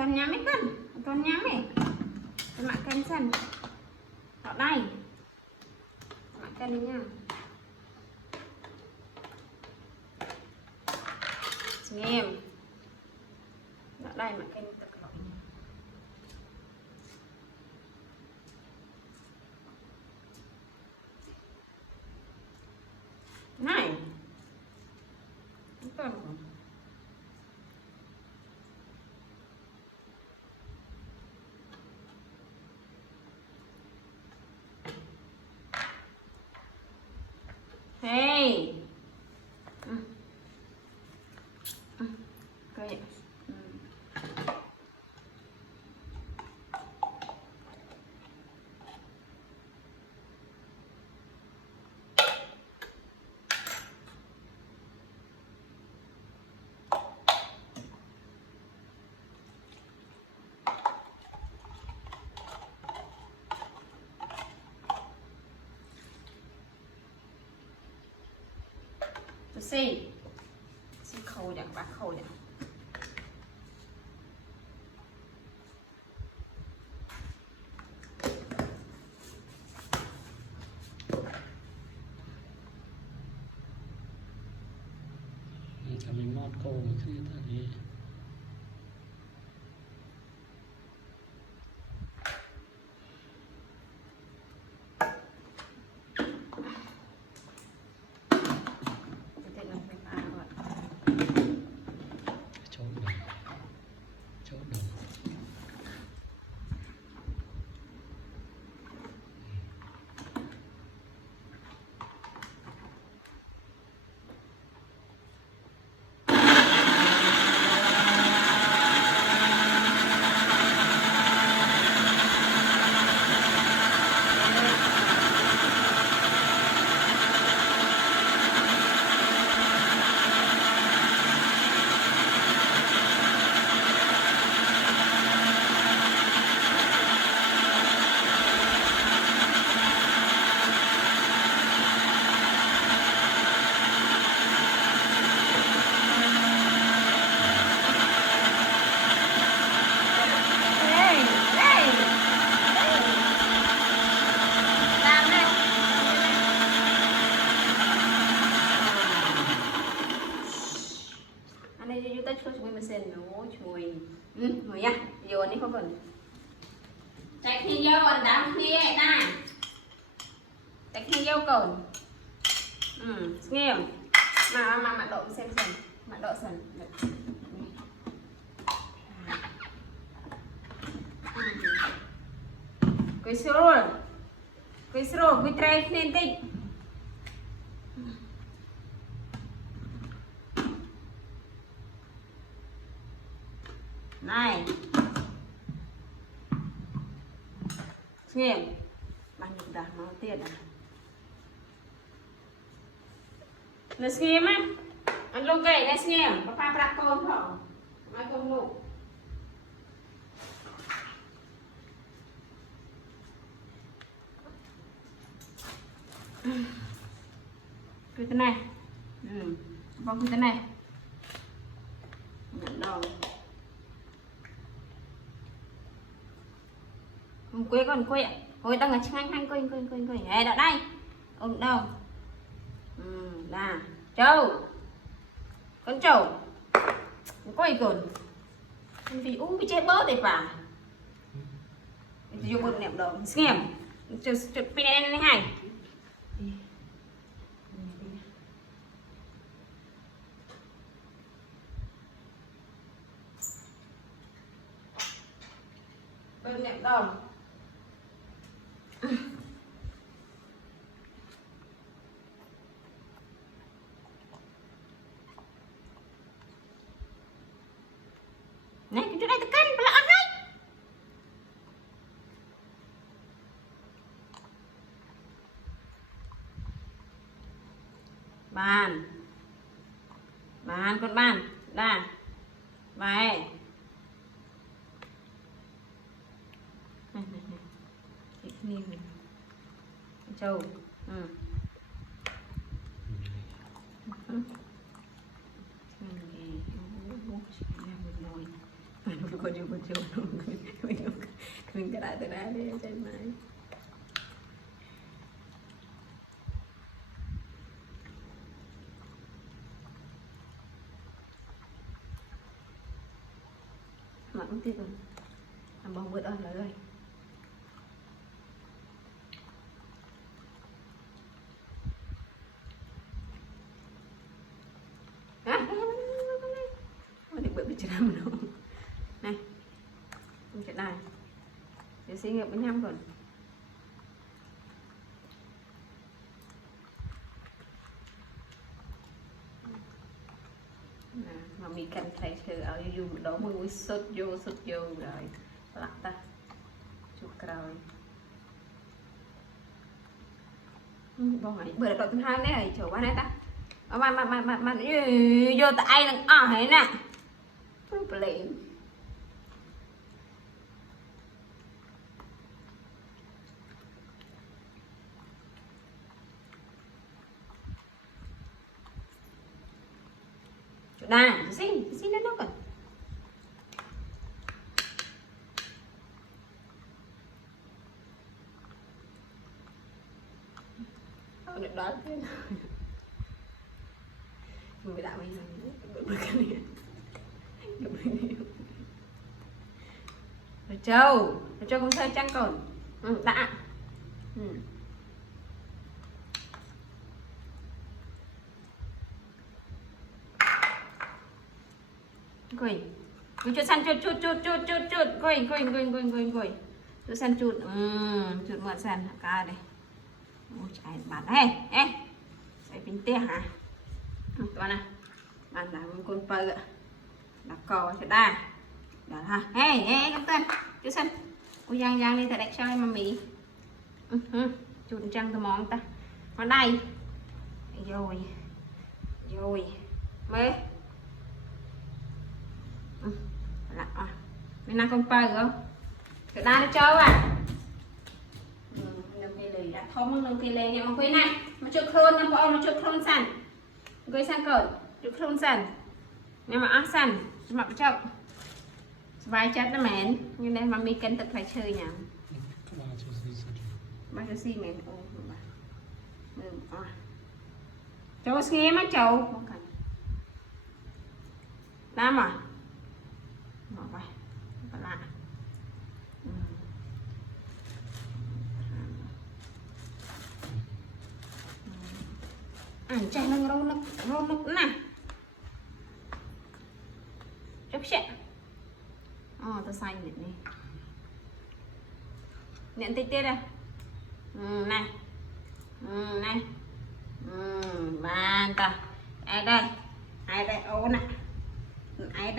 toàn nhắm ấy con, toàn nhắm ấy. Cái mạng canh sân. Ở đây. Mạng canh đi nha. Nghe em. Ở đây mạng canh tập lỗi. Này. Toàn rồi. Hey. Coi vậy. Si khâu chẳng bác khâu chẳng mình mót câu thứ ta đi chỗ đồng nha, vô này không cần chạy khi vô anh đám khi nè chạy khi vô còn nghe mà độ xem mà độ sần quay sro quay trai nên tích này xem bao nhiêu đã máu tiền à nó xem á anh lông gậy này xem có pha bạc con không mai con ngủ cứ thế này bông cứ thế này nhận đầu quê con quê ạ hồi đang ở trên anh quê này đã đây ông đâu là trâu con trâu quay cồn vì uống bị chết bớt để phải dùng một nệm đồ xem chụp pin này này bên nệm đồ này cái chỗ này tôi cân là ăn đấy bàn con bàn là vậy châu con chưa mình cái đại từ đá đi trên máy mà cũng tiếc rồi làm bông bớt ơi lại ơi bị làm đâu này không chuyện này để suy nghĩ với nhau rồi mà mình cần phải thử ở dùng đó mới sốt vô rồi lặng ta chụp rồi bông này bữa đợt thứ hai đấy này chỗ qua đây ta mà vô tại đừng ở thế nè problem chỗ này xin nó còn được đó người đạo mình bữa cái này rồi châu cũng hơi trăng còn đã quỳ cho săn chút quỳ cho săn chút mượn săn ca đây ôi trái bạn ê sẽ bình tia hảตัวนะbạn là một con bơ ạ là cò cho đa đó ha ê các tên chú xin cô giang đi thật đẹp trai mà mì chụp trăng tôi món ta ở đây rồi mê là bên nào con bơ không cái đa nó trâu à đã thông nâng cây lên nhưng mà quên này mà chụp khôn nó bỏ nó chụp khôn sẵn gây sang cởi chụp khôn sẵn nhưng mà ăn sẵn mặc chậm vài chất nó mến nhưng đây mà mình cần tập phải chơi nhỉ bao nhiêu xì mến cháu nghe mắt cháu đam à bỏ vào lại chai nâng rô nực nè chốc xẹ tao xanh được đi nhận tích tiết đây này bàn ta ai đây ô nè ai đây